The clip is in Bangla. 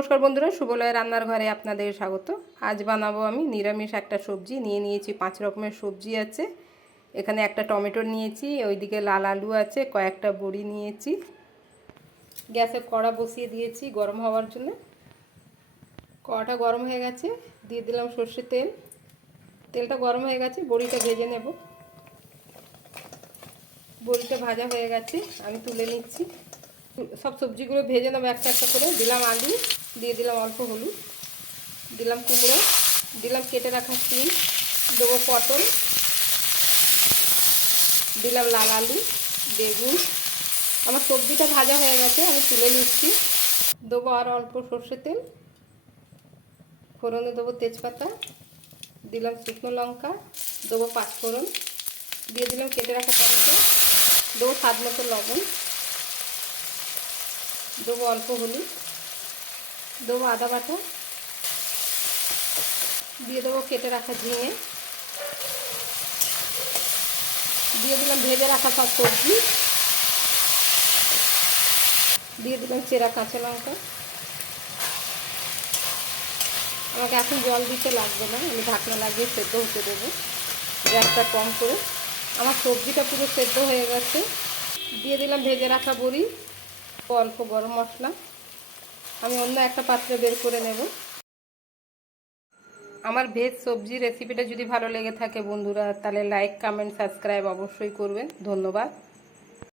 নমস্কার বন্ধুরা শুভলয় রান্নার ঘরে আপনাদের স্বাগত। আজ বানাবো আমি নিরামিষ একটা সবজি, নিয়ে নিয়েছি পাঁচ রকমের সবজি আছে। এখানে একটা টমেটো নিয়েছি, ওইদিকে লাল আলু আছে, কয়েকটা বড়ি নিয়েছি। গ্যাসে কড়া বসিয়ে দিয়েছি গরম হওয়ার জন্য। কড়াটা গরম হয়ে গেছে, দিয়ে দিলাম সর্ষের তেল। তেলটা গরম হয়ে গেছে, বড়িটা ভেজে নেব। বড়িটা ভাজা হয়ে গেছে, আমি তুলে নিচ্ছি। সব সবজিগুলো ভেজে নেব একটা একটা করে। দিলাম আলু, দিয়ে দিলাম অল্প হলুদ, দিলাম কুমড়ো, দিলাম কেটে রাখা সিম দেবো পটল, দিলাম লাল আলু, বেগুন। আমার সবজিটা ভাজা হয়ে গেছে, আমি তুলে নিচ্ছি। দেবো আর অল্প সর্ষে তেল, ফোড়নে দেবো তেজপাতা, দিলাম শুকনো লঙ্কা, দেবো পাঁচফোড়ন, দিয়ে দিলাম কেটে রাখা টমেটো দেবো স্বাদ মতো লবণ। দেবো অল্প হলুদ। দেবো আদা বাটা। দিয়ে দেবো কেটে রাখা ঝিঙে। দিয়ে দিলাম ভেজে রাখা সব সবজি। দিয়ে দিলাম চেরা কাঁচা লঙ্কা। আমাকে এখন জল দিতে লাগবে না, আমি ঢাকনা লাগিয়ে সেদ্ধ হতে দেবো। গ্যাসটা কম করে। আমার সবজিটা পুরো সেদ্ধ হয়ে গেছে। দিয়ে দিলাম ভেজে রাখা বড়ি। অল্প গরম মশলা। আমি অন্য একটা পাত্রে বের করে নেব। আমার ভেজ সবজি রেসিপিটা যদি ভালো লেগে থাকে বন্ধুরা, তাহলে লাইক কমেন্ট সাবস্ক্রাইব অবশ্যই করবেন। ধন্যবাদ।